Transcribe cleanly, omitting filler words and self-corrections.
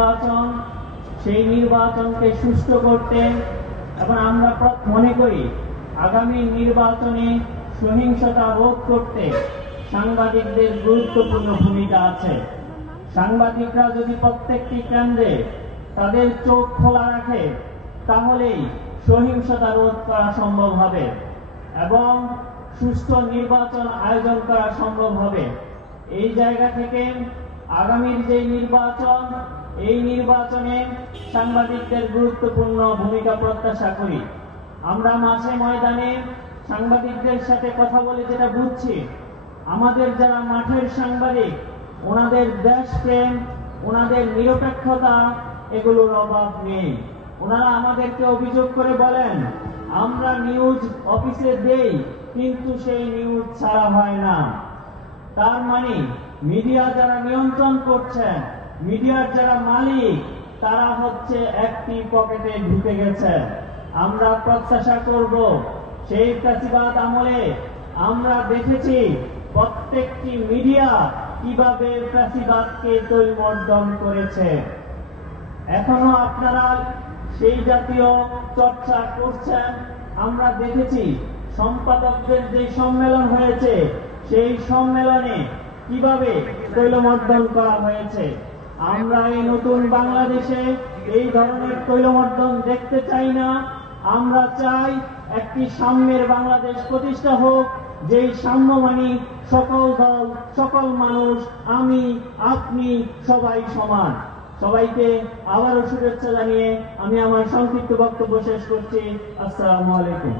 নির্বাচন, সেই নির্বাচনকে সুষ্ঠু করতে এবং আমরা মনে করি আগামী নির্বাচনে সহিংসতা রোধ করতে সাংবাদিকদের গুরুত্বপূর্ণ ভূমিকা আছে। সাংবাদিকরা যদি প্রত্যেকটি কেন্দ্রে তাদের চোখ খোলা রাখে তাহলেই সহিংসতা রোধ করা সম্ভব হবে এবং সুষ্ঠু নির্বাচন আয়োজন করা সম্ভব হবে। এই জায়গা থেকে আগামীর যে নির্বাচন, এই নির্বাচনে সাংবাদিকদের গুরুত্বপূর্ণ ভূমিকা প্রত্যাশা করি। আমরা মাঠে ময়দানে সাংবাদিকদের সাথে কথা বলে যেটা বুঝছি, আমাদের যারা মাঠের সাংবাদিক, ওনাদের দেশপ্রেম, ওনাদের নিরপেক্ষতা এগুলোর অভাব নেই। ওনারা আমাদেরকে অভিযোগ করে বলেন আমরা নিউজ অফিসে দেই কিন্তু সেই নিউজ ছাড়া হয় না। তার মানে মিডিয়া যারা নিয়ন্ত্রণ করছেন, মিডিয়ার যারা মালিক, তারা হচ্ছে একটি পকেটে ঢুকে গেছে। আমরা প্রত্যাশা করব, সেই ফ্যাসিবাদ আমলে আমরা দেখেছি প্রত্যেকটি মিডিয়া কিভাবে ফ্যাসিবাদকে তৈলমর্দন করেছে। এখনো আপনারা সেই জাতীয় চর্চা করছেন। আমরা দেখেছি সম্পাদকদের যে সম্মেলন হয়েছে, সেই সম্মেলনে কিভাবে তৈলমর্দন করা হয়েছে। আমরা এই নতুন বাংলাদেশে এই ধরনের তৈলমর্দন দেখতে চাই না। আমরা চাই একটি সাম্যের বাংলাদেশ প্রতিষ্ঠা হোক, যেই সাম্য মানে সকল দল, সকল মানুষ, আমি, আপনি সবাই সমান। সবাইকে আবারও শুভেচ্ছা জানিয়ে আমি আমার সংক্ষিপ্ত বক্তব্য শেষ করছি। আসসালামু আলাইকুম।